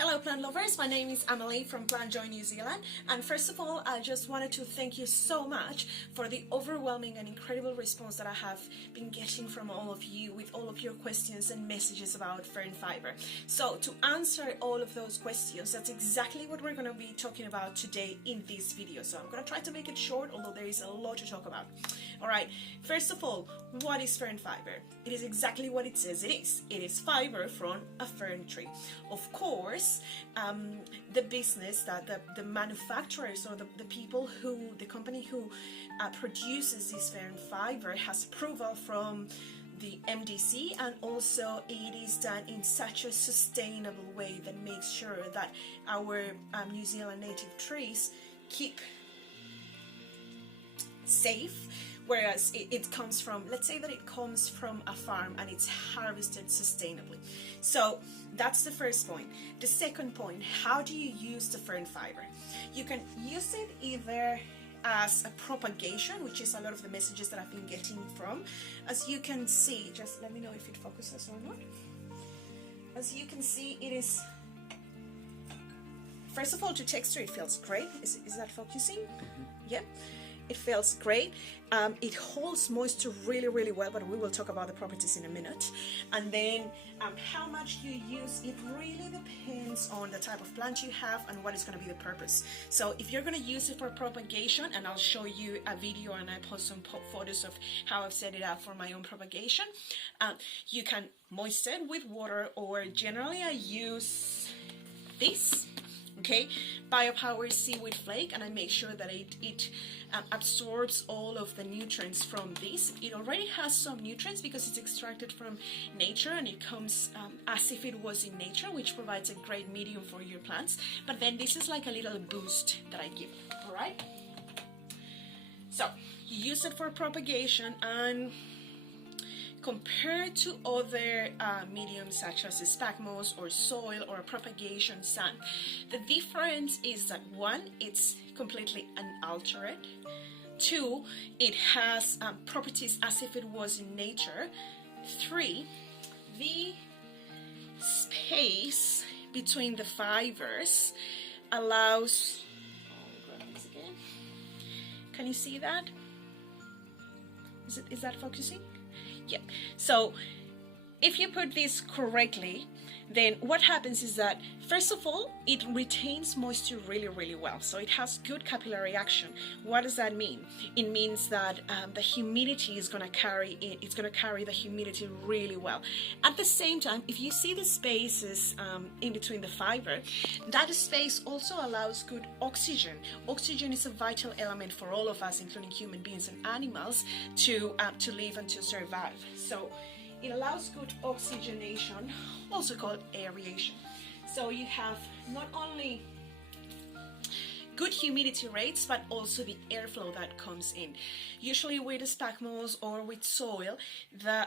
Hello plant lovers, my name is Emily from Plant Joy New Zealand, and first of all I just wanted to thank you so much for the overwhelming and incredible response that I have been getting from all of you with all of your questions and messages about Fern Fibre. So to answer all of those questions, that's exactly what we're going to be talking about today in this video. So I'm going to try to make it short, although there is a lot to talk about. Alright, first of all, what is Fern Fibre? It is exactly what it says it is. It is fibre from a fern tree. Of course, the business that the manufacturers or the people who, the company who produces this fern fibre has approval from the MDC, and also it is done in such a sustainable way that makes sure that our New Zealand native trees keep safe. Whereas it comes from, let's say that it comes from a farm and it's harvested sustainably. So that's the first point. The second point, how do you use the fern fibre? You can use it either as a propagation, which is a lot of the messages that I've been getting from. As you can see, just let me know if it focuses or not. As you can see, it is, first of all, to texture, it feels great. Is that focusing? Mm-hmm. Yeah. It feels great. It holds moisture really well, but we will talk about the properties in a minute. And then how much you use, it really depends on the type of plant you have and what is going to be the purpose. So if you're going to use it for propagation, and I'll show you a video and I post some photos of how I've set it up for my own propagation, you can moisten with water, or generally I use this. Okay, Biopower Seaweed Flake, and I make sure that it absorbs all of the nutrients from this. It already has some nutrients because it's extracted from nature, and it comes as if it was in nature, which provides a great medium for your plants. But then this is like a little boost that I give. All right. So you use it for propagation, and compared to other mediums such as sphagnum moss or soil or propagation sand, the difference is that one, it's completely unaltered. Two, it has properties as if it was in nature. Three, the space between the fibers allows, grab this again. Can you see that? Is that focusing? Yeah. So if you put this correctly, then what happens is that, first of all, it retains moisture really well. So it has good capillary action. What does that mean? It means that the humidity is going to carry it. It's going to carry the humidity really well. At the same time, if you see the spaces in between the fiber, that space also allows good oxygen. Oxygen is a vital element for all of us, including human beings and animals, to live and to survive. So it allows good oxygenation, also called aeration. So you have not only good humidity rates, but also the airflow that comes in. Usually with sphagnum moss or with soil,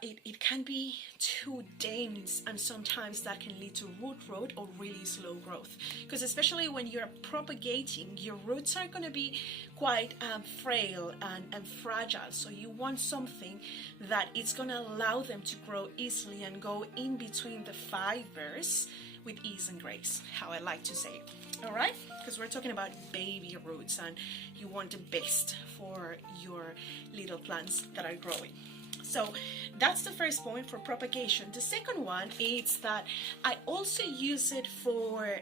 it can be too dense, and sometimes that can lead to root rot or really slow growth. Because especially when you're propagating, your roots are going to be quite frail and fragile. So you want something that it's going to allow them to grow easily and go in between the fibers with ease and grace, how I like to say it. All right, because we're talking about baby roots, and you want the best for your little plants that are growing. So that's the first point for propagation. The second one is that I also use it for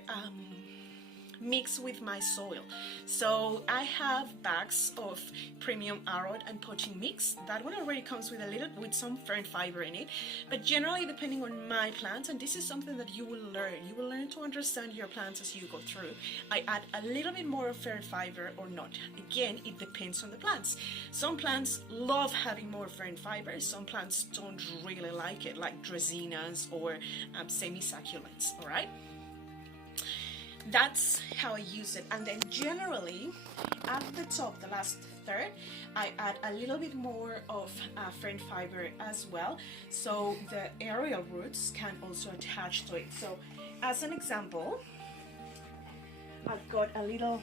mix with my soil. So I have bags of premium arrowed and potting mix. That one already comes with some fern fiber in it, but generally depending on my plants, and this is something that you will learn to understand your plants as you go through, I add a little bit more of fern fiber or not. Again, it depends on the plants. Some plants love having more fern fiber, some plants don't really like it, like dracaenas or semi-succulents. All right, that's how I use it. And then generally at the top, the last third, I add a little bit more of fern fiber as well, so the aerial roots can also attach to it. So as an example, I've got a little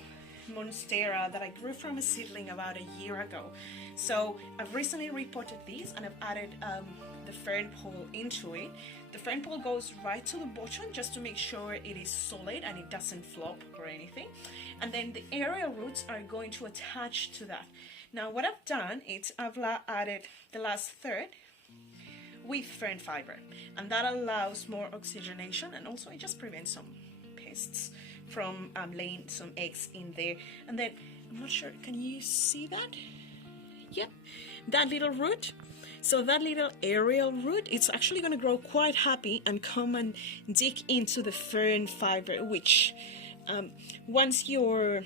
monstera that I grew from a seedling about a year ago. So I've recently repotted these, and I've added the fern pole into it the fern pole goes right to the bottom just to make sure it is solid and it doesn't flop or anything. And then the aerial roots are going to attach to that. Now what I've done is I've added the last third with fern fiber, and that allows more oxygenation, and also it just prevents some pests from laying some eggs in there. And then I'm not sure, can you see that? Yep, that little root. So that little aerial root, it's actually going to grow quite happy and come and dig into the fern fiber, which once your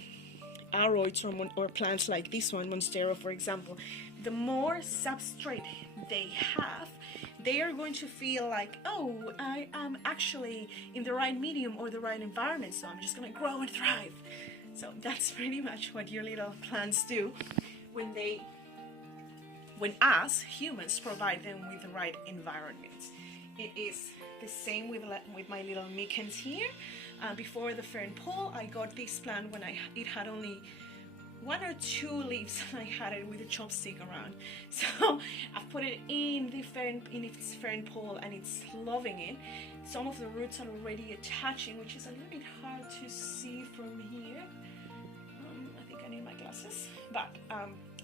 aroids or plants like this one, Monstera for example, the more substrate they have, they are going to feel like, oh, I am actually in the right medium or the right environment, so I'm just going to grow and thrive. So that's pretty much what your little plants do when us humans provide them with the right environment. It is the same with my little micans here. Before the fern pole, I got this plant when it had only 1 or 2 leaves. I had it with a chopstick around. So I've put it in its fern pole and it's loving it. Some of the roots are already attaching, which is a little bit hard to see from here. I think I need my glasses, but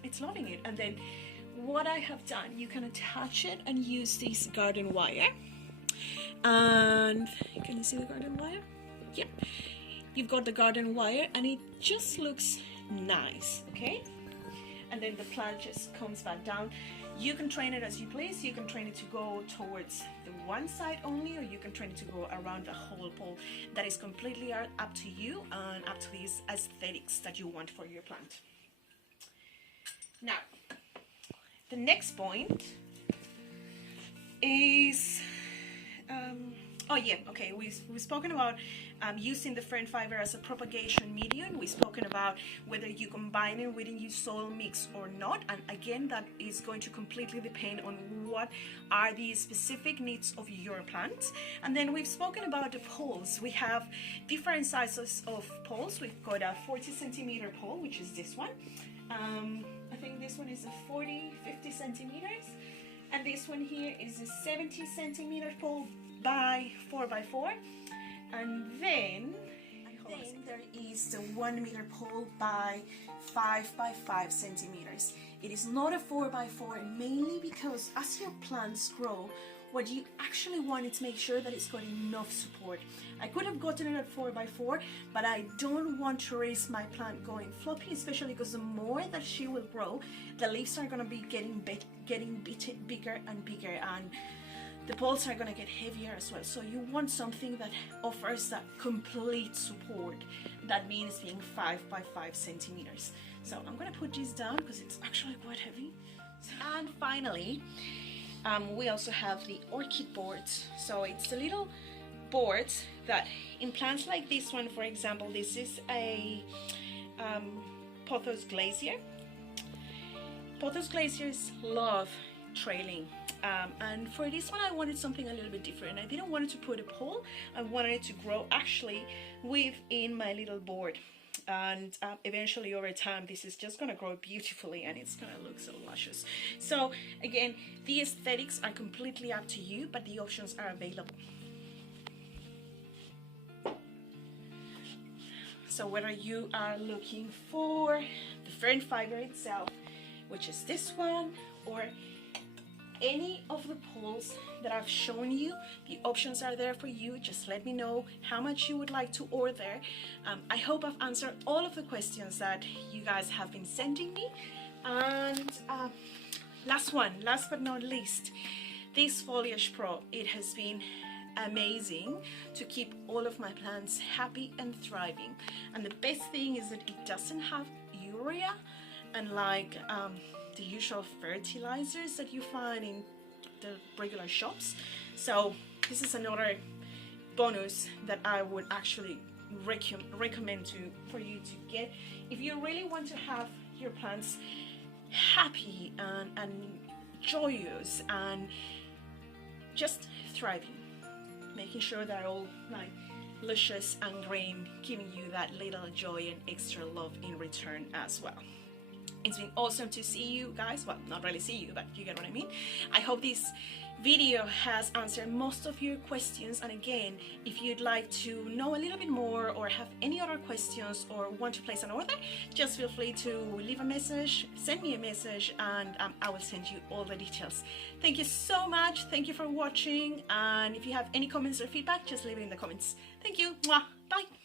it's loving it. And then what I have done, you can attach it and use this garden wire. And can you see the garden wire? Yep, you've got the garden wire and it just looks nice, okay? And then the plant just comes back down. You can train it as you please. You can train it to go towards the one side only, or you can train it to go around the whole pole. That is completely up to you and up to these aesthetics that you want for your plant. Now, the next point is we've spoken about using the fern fiber as a propagation medium. We've spoken about whether you combine it with a new soil mix or not, and again that is going to completely depend on what are the specific needs of your plant. And then we've spoken about the poles. We have different sizes of poles. We've got a 40 centimeter pole, which is this one. I think this one is a 40-50 centimeters, and this one here is a 70 centimeter pole by 4x4, and then there is the 1 meter pole by 5x5 centimeters. It is not a 4x4 mainly because as your plants grow, what you actually want is to make sure that it's got enough support. I could have gotten it at 4x4, but I don't want to risk my plant going floppy, especially because the more that she will grow, the leaves are going to be getting bigger and bigger, and the poles are going to get heavier as well. So you want something that offers that complete support. That means being 5x5 centimeters. So I'm going to put this down because it's actually quite heavy. And finally, we also have the orchid boards. So it's the little boards that in plants like this one, for example, this is a pothos glacier. Pothos glaciers love trailing. And for this one I wanted something a little bit different. I didn't want it to put a pole. I wanted it to grow actually within my little board, and eventually over time this is just gonna grow beautifully and it's gonna look so luscious. So again, the aesthetics are completely up to you, but the options are available. So whether you are looking for the fern fiber itself, which is this one, or any of the poles that I've shown you, the options are there for you. Just let me know how much you would like to order. I hope I've answered all of the questions that you guys have been sending me. And last but not least, this Foliage Pro, it has been amazing to keep all of my plants happy and thriving. And the best thing is that it doesn't have urea and like the usual fertilizers that you find in the regular shops. So this is another bonus that I would actually recommend for you to get if you really want to have your plants happy and joyous and just thriving, making sure they're all like luscious and green, giving you that little joy and extra love in return as well. It's been awesome to see you guys. Well, not really see you, but you get what I mean. I hope this video has answered most of your questions. And again, if you'd like to know a little bit more or have any other questions or want to place an order, just feel free to leave a message, send me a message, and I will send you all the details. Thank you so much. Thank you for watching. And if you have any comments or feedback, just leave it in the comments. Thank you. Mwah. Bye.